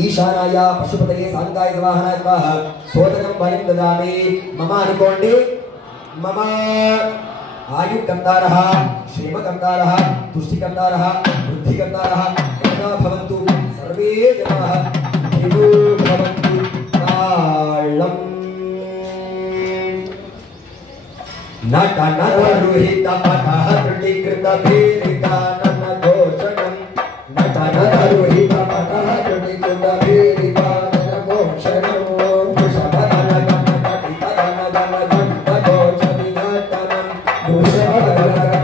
ईशानाय पशुपतये सांगाय स्वाहाय स्वाहा सोदकं वरिं ददामि मम अनुकोण्डि मम आयुकन्तारः श्रीमकन्तारः तुष्टिकन्तारः वृद्धिकन्तारः भवन्तु सर्वे जनाः हितो भवन्तु ताळं नटनरुहितपटः त्रुटिकृतभीरिकाननघोषणं नटनरुहितपटः त्रुटिकृतभीरिकाननघोषणं वृषभगणगणपतितगणगणघोषविघटनं वृषभगणगणघोषविघटनं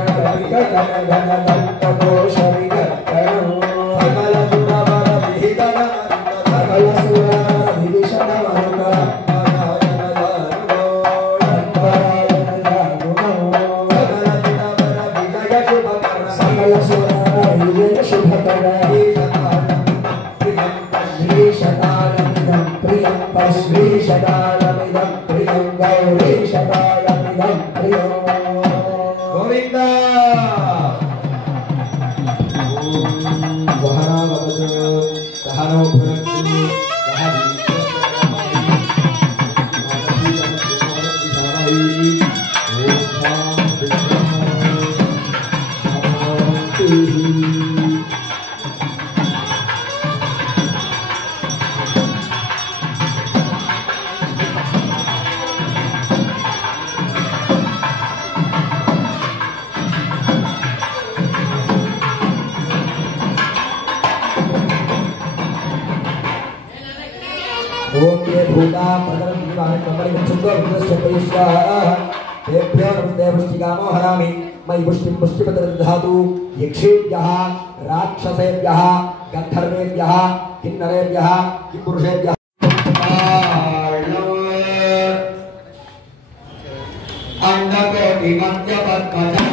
श्रीशतालमिदं प्रियं गौरीशतालमिदं प्रियं गोविन्द सहना भवतु सहनो भुनक्तु ओम ये भूता प्रकरण विवाह कमल चुंदो विदस्य परिष्कार तेभ्यो नमस्ते पुष्टिकामो हरामि मयि पुष्टिं पुष्टिपत्र दधातु यक्षेभ्यः राक्षसेभ्यः गन्धर्वेभ्यः किन्नरेभ्यः किपुरुषेभ्यः अंडकोटि मध्यपद्मजा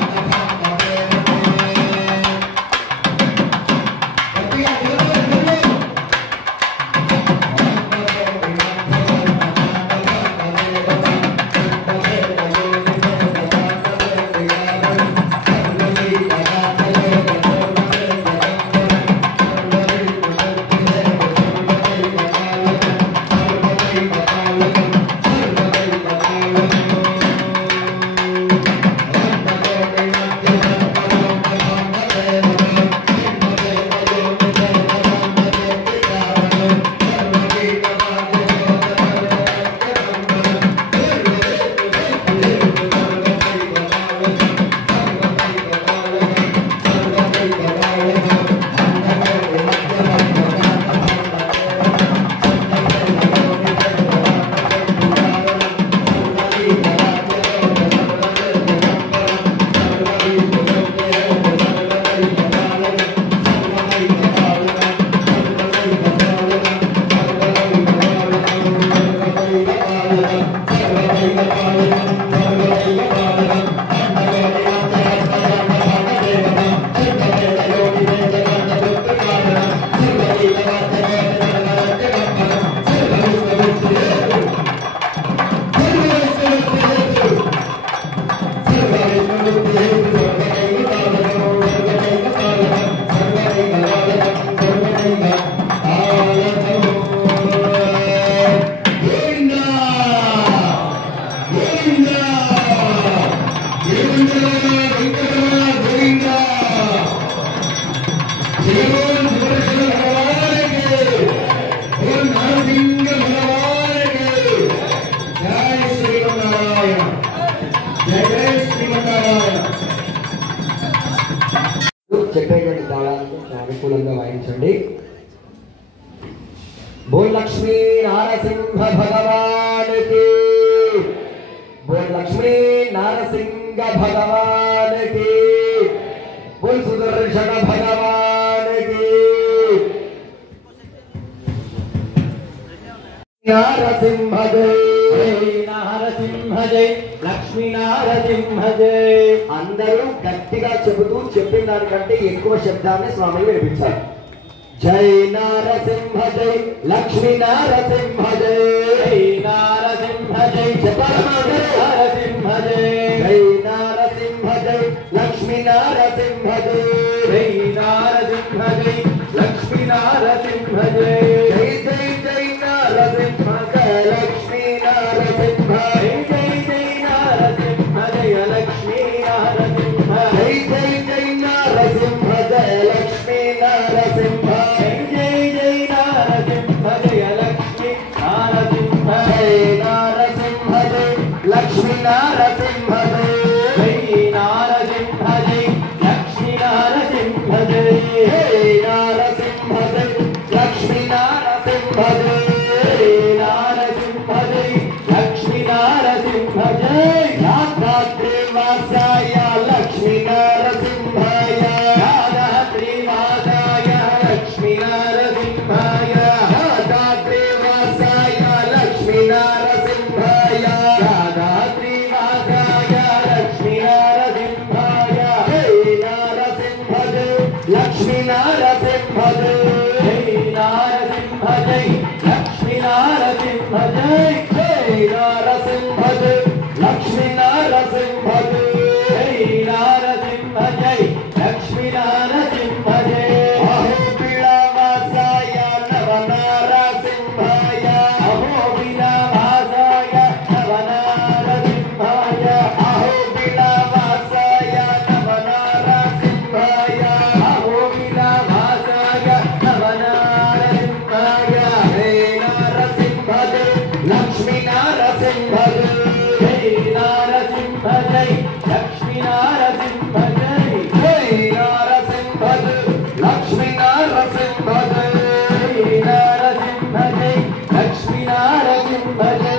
बोल लक्ष्मी नारसिंह भगवान की, बोल लक्ष्मी नारसिंह भगवान की, बोल सुदर्शन भगवान की। नारसिंह जय, नारसिंह जय, लक्ष्मी नारसिंह जय। अंदरू गट्टिगा చెబుతూ చెప్పిన దానికంటే ఎక్కువ శబ్దాన్ని స్వామిని వినిపించాలి। जय नारसिंह जय, लक्ष्मी नारसिंह जय, नारसिंह जय, नारसिंह जय, जय नारसिंह जय, लक्ष्मी नारसिंह जय जय नारसिंह जय लक्ष्मी नारसिंह जय नारसिंह जय लक्ष्मी नारसिंह जय अहो बिलावासाय नव नारसिंहाय अहो बिलावासाय नव नारसिंहाय अहो बिलावासाय नव नारसिंहाय अहो बिलावासाय नव नारसिंहाय हे नारसिंह जय लक्ष्मी नारसिंह जय नारसिंह जय लक्ष्मी नारसिंह जय जय नारसिंह जय लक्ष्मी नारसिंह जय नारसिंह जय लक्ष्मी नारसिंह जय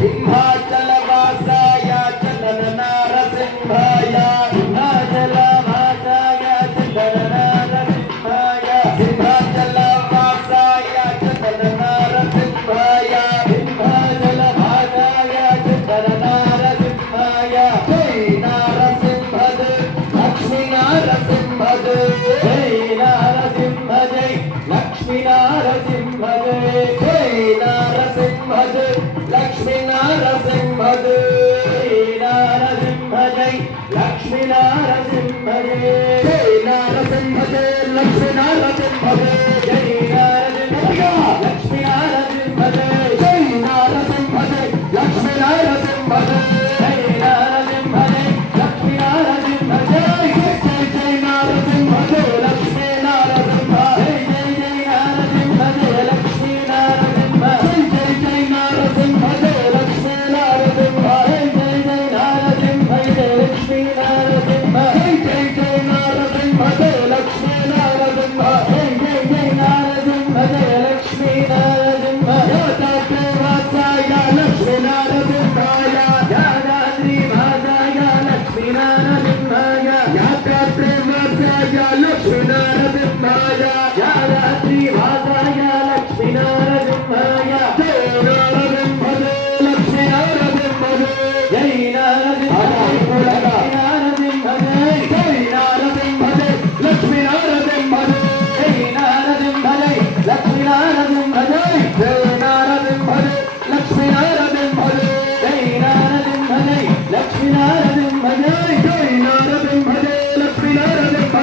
सिंहाचल वासाय चंदन नारसिंहाय सिंहाचल वासाय चंदन नारसिंहाय सिंहाचल वासाय चंदन नारसिंहाय सिंहाचल वासाय चंदन नारसिंहाय जय नारसिंह जय लक्ष्मी नारसिंह जय जय नारसिंह जय लक्ष्मी नारसिंह जय जय नारसिंह जय लक्ष्मी नारसिंह जय नारसिंह जय लक्ष्मी नारसिंह जय जय नारसिंह जय लक्ष्मी नारसिंह जय जय नारसिंह जय लक्ष्मी नारसिंह जय जय नारसिंह जय लक्ष्मी नारसिंह जय जय नारसिंह जय लक्ष्मी नारसिंह जय जय जय नारसिंह जय लक्ष्मी नारसिंह जय जय जय नारसिंह जय लक्ष्मी नारसिंह जय जय जय नारसिंह जय लक्ष्मी नारसिंह जय जय जय नारसिंह जय लक्ष्मी नारसिंह जय जय जय नारसिंह जय लक्ष्मी नारसिंह जय जय जय नारसिंह जय लक्ष्मी नारसिंह यादाद्री वासाय लक्ष्मी नारसिंहाय यादाद्री वासाय लक्ष्मी नारसिंहाय यादाद्री वासाय लक्ष्मी नारसिंहाय यादाद्री वासाय लक्ष्मी नारसिंहाय जय नारसिंह जय लक्ष्मी नारसिंह जय नारसिंह जय जय नारसिंह जय लक्ष्मी नारसिंह जय नारसिंह जय लक्ष्मी नारसिंह जय जय नारसिंह जय लक्ष्मी नारसिंह जय नारसिंह जय लक्ष्मी नारसिंह जय जय नारसिंह जय लक्ष्मी नारसिंह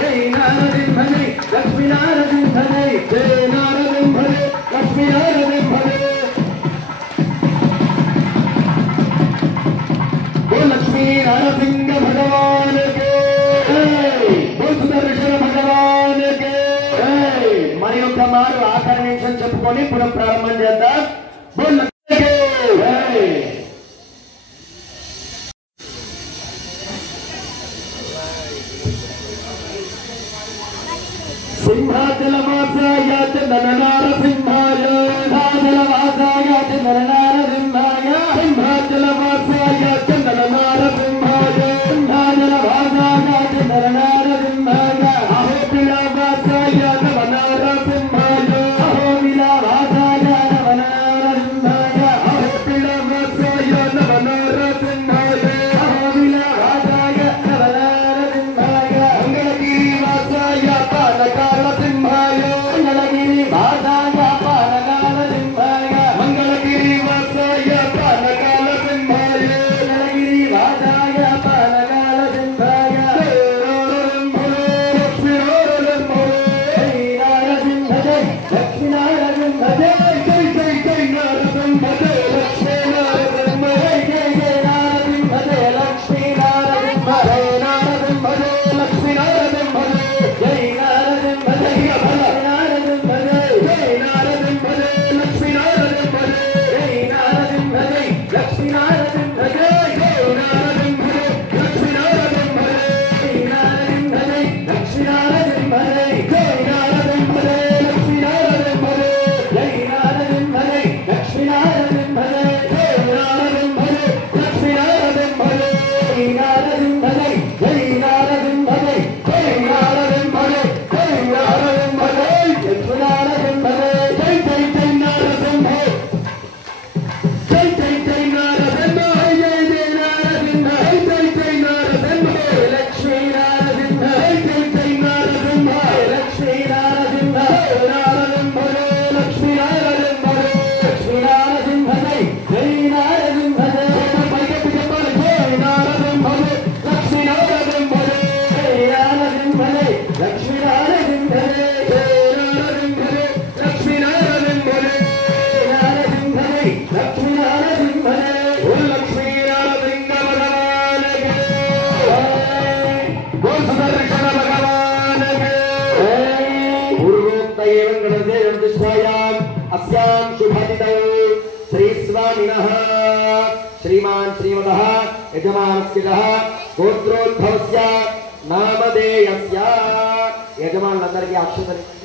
जय नारसिंह जय लक्ष्मी नारसिंह जय जय नारसिंह जय लक्ष्मी नारसिंह जय बोल लक्ष्मी नारसिंह भगवान के बोल सुदर्शन भगवान के మరి ఒక్క మారు ఆఖరి నిమిషం చెప్పుకొని పునః ప్రారంభం చేద్దాం बोल लक्ष्मी के सिंहाचल वासाय चंदन नारसिंहाय सिंहाचल वासाय चंदन नारसिंहाय सिंहाचल वासाय चंदन नारसिंहाय सिंहाचल वासाय चंदन नारसिंहाय अहो बिला वासाय नव नारसिंहाय अहो बिला वासाय नव नारसिंहाय अहो बिला वासाय नव नारसिंहाय अहो बिला वासाय नव नारसिंहाय मंगलगिरी वासाय पानकाल सिंहाय मंगलगिरी वासाय पानकाल सिंहाय मंगलगिरी अस्यां शुभतिथौ श्री स्वामिनः श्रीमान् श्रीमतः यजमानस्य गोत्रोद्भवस्य नामधेयस्य यजमानुలందరికీ అక్షతలు